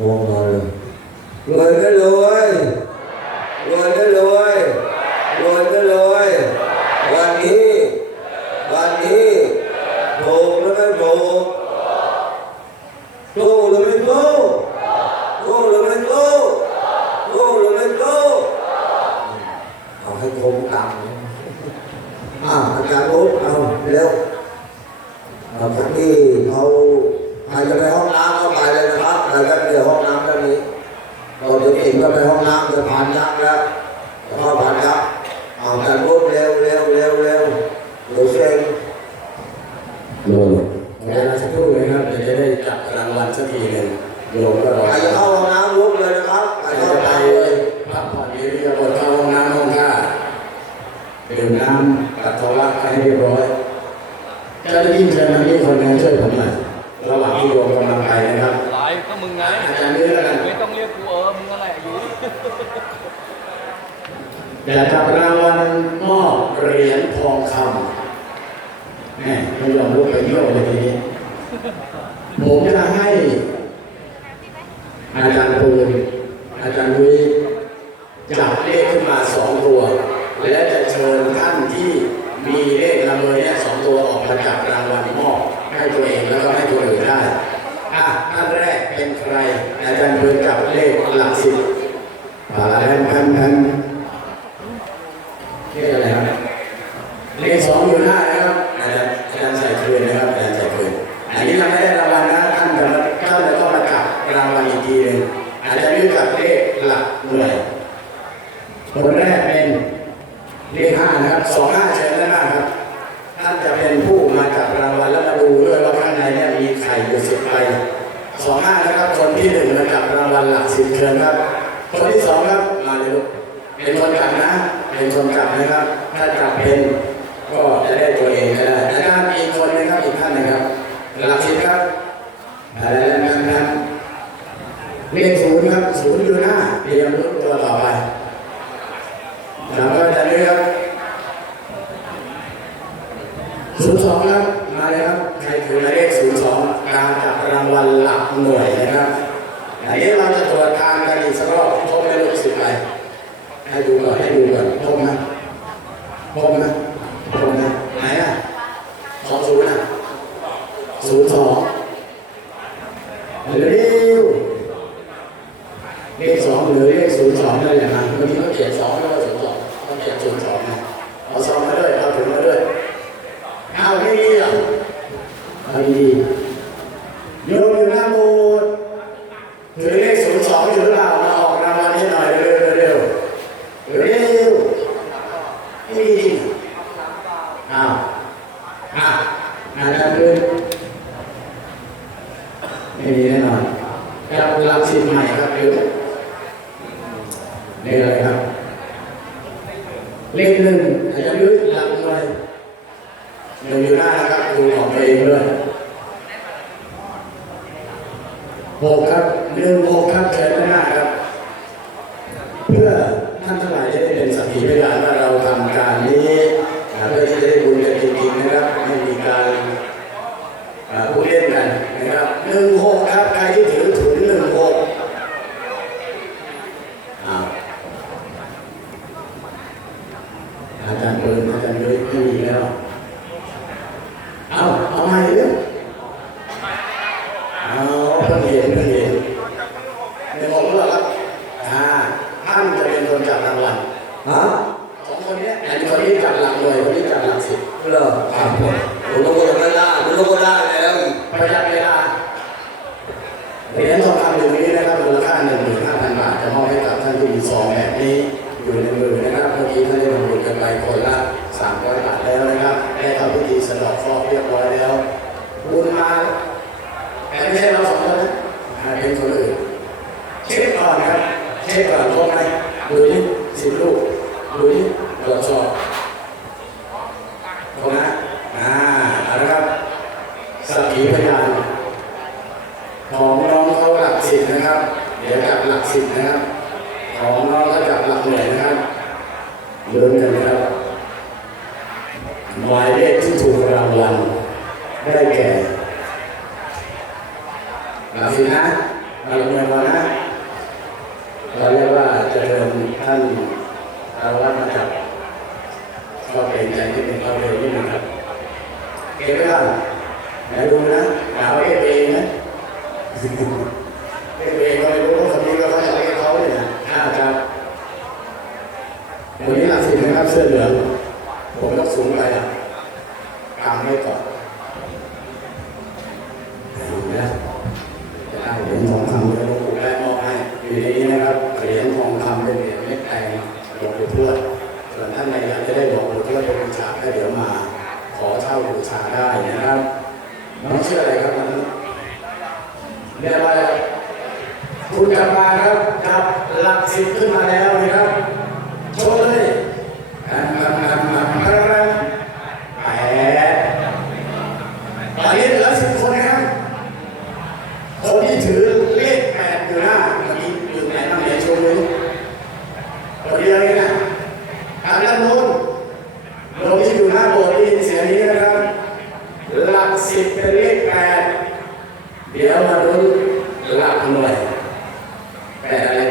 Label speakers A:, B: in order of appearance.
A: งงเลยรวยไม่รวยรวยไม่รวยรวยไม่รวยวันนี้วันนี้ถูกหรือไม่ถูกถูกหรือไม่ถูกถูกหรือไม่ถูกถูกหรือไม่ถูกเอาให้คมกำ อ่าอาจารย์อุ๊บเอาเร็วเอาคนที่เขาใครจะไปห้องน้ำก็ไปเลยนะครับใครจะเดี๋ยวห้องน้ำด้านนี้เราจะติด ก็ไปห้องน้ำจะผ่านยักษ์แล้วจะเข้าผ่านยักษ์เอาอาจารย์อุ๊บเร็วเร็วเร็วเร็วเดี๋ยวเซ็ง
B: โยมเวลาสักครู่นะครับเดี๋ยวจะได้จับรางวัลสักทีหนึ่งโยมก็รอ
A: อยา
B: กจับรางวัลมอบเหรียญทองคำแม่ไม่ยอมลุกไปเยี่ยวเลยทีนี้ผมจะให้ อาจารย์ปูนอาจารย์วิจับเลขขึ้นมาสองตัว และจะเชิญท่านที่มีเลขละเมอเนี่ยสองตัวออกมาจับรางวัลมอบให้ตัวเองแล้วก็ให้ตัวอื่นได้อะท่านแรกเป็นใคร อาจารย์ปูนจับเลขหลักสิบอ่าแพนแพนแพนเลขอะไรครับเลขสองอยู่หน้านะครับอาจารย์อาจารย์ใส่คืนนะครับอาจารย์ใส่คืนอันนี้ยังไม่ได้รางวัลนะท่านจะมาท่านจะต้องมาจับรางวัลอีกทีหนึ่งอาจจะยืดกับเลขหลักหน่วย คนแรกเป็นเลขห้านะครับสองห้าเชิญด้านหน้าครับท่านจะเป็นผู้มาจับรางวัลแล้วมาดูด้วยว่าข้างในเนี่ยมีไข่อยู่สิบใบสองห้านะครับคนที่หนึ่งมาจับรางวัลหลักสิบเชิญครับคนที่สองครับมาเลยลูกเป็นคนจับนะ เป็นคนจับนะครับ ถ้าจับเป็นก็จะได้ตัวเองก็ได้แล้วก็อีกคนนะครับอีกท่านหนะครับหลักสิบครับอะไรแล้วนะครับเลขศูนย์ครับศูนย์อยู่หน้าเตรียมรุ่นตัวต่อไป แล้วก็จะเลือกศูนย์สองครับ มาเลยครับ ใครถือหมายเลขศูนย์สองการจับรางวัลหลักหน่วยนะครับ อันนี้เราจะตรวจทานกันอีกสักรอบพบไม่รู้สิบไปให้ดูก่อนให้ดูก่อนพบนะพบนะพบนะไหนอะสองศูนย์อะ ศูนย์สองเร็วเลขสองหรือเลขศูนย์สองนั่นแหละนะเมื่อกี้เขาเขียนสองแล้วก็ศูนย์สองเขาเขียนศูนย์ส องเอาสองมาด้วยเอาถึงมาด้วยเอาไม่ดีอะเอาดีโยมอยู่หน้าโบสถ์ถือเลขศูนย์สองอยู่หรือเปล่ามาออกรางวัลให้หน่อยเร็วเร็วเร็วเร็วไม่ดีจริงอ้าวอะอาจารย์เดินไม่มีแน่นอนครับหลักสิบใหม่ครับเร็วเลขอะไรครับ เลขหนึ่งอาจจะยืดหลังหน่วยหนึ่งอยู่หน้านะครับดูของตัวเองด้วยหกครับหนึ่งหกครับแขนหน้าครับ เพื่อท่านทั้งหลายจะได้เป็นสักขีพยานว่าเราทำการนี้อ่าเพื่อที่จะได้บุญกันจริงๆนะครับไม่มีการ อ่าผู้เล่นกันนะครับหนึ่งหกครับ ใครที่ถือถุงหนึ่งหกอ่าอาจารย์เปิดอาจารย์เลยไม่มีแล้ว เอาเอาใหม่เร็วเอาเพิ่งเห็นเพิ่งเห็นหนึ่งหกแล้วครับอ่าท่านจะเป็นคนจับรางวัล
A: ฮะ
B: สองคนเนี้ยอันนี้คนที่จับหลักหน่วยคนที่จับหลัก สิบ
A: เหรอครับผมผมรู้ว่าไม่ได้ผมรู้ว่าได้แล้ว
B: ประหยัดเวลาเหรียญทองคำอยู่นี้นะครับมูลค่าหนึ่งหมื่นห้าพันบาทจะมอบให้กับท่านที่มีซองแบบนี้อยู่ในมือนะครับเมื่อกี้ท่านได้ทำบุญกันไปคนละสามร้อยบาทแล้วนะครับได้ทำพิธีสะเดอกเคราะห์เรียบร้อยแล้วบุญมาแต่ไม่ใช่เราสองคนนะอ่าเป็นคนอื่นเช็คก่อนครับเช็คก่อนครบไหมดูนี่สิบลูกดูนี่ตรวจสอบครบนะอ่าเอาละครับ สักขีพยานของน้องเขาหลักสิบนะครับ เดี๋ยวจับหลักสิบนะครับ ของน้องเขาจับหลักหน่วยนะครับเริ่มกันนะครับหมายเลขที่ถูกรางวัลได้แก่สิตนะมาลงเงินมานะเราเรียกว่าจะเริญท่านเราว่ามาจากก็เป็นใจที่เป็นเข้าเร็วนิดนึงครับเก็บไว้ก่อน ไหนดูนะหาว่าเก็บเองนะเก็บเองก็ไม่รู้ว่าคนนี้ก็เขาจะเรียกเขาเลยนะอาจะวันนี้หลักสิบนะครับเสื้อเหลืองผมต้องสูงไปอะกางให้ก่อนดูนะจะได้เหรียญทองคำแล้วหลวงปู่ได้มอบให้อยู่ในนี้นะครับเหรียญทองคำเป็นเหรียญเม็ดแดงหลวงปู่ทวดส่วนท่านใดอยากจะได้บอกหลวงปู่ทวดเป็นบูชาก็เดี๋ยวมา ขอเช่าบูชาได้นะครับน้องชื่ออะไรครับน้องเรียกว่าอะไรครับ คุณกลับมาครับกับหลักสิบขึ้นมาแล้วนะครับโชว์เลยอันอันอันอันอันอันแปดตอนนี้เหลือสิบคนนะครับคนที่ถือเลขแปดอยู่หน้าเมื่อกี้อยู่ไหนบ้างเนี่ยโชว์เลยคนเดียวเองนะทางด้านโน้นเราที่อยู่หน้าโบสถ์ได้ยินเสียงนี้นะครับ หลักสิบเป็นเลขแปดเดี๋ยวมาดูหลักหน่วย แปดอะไร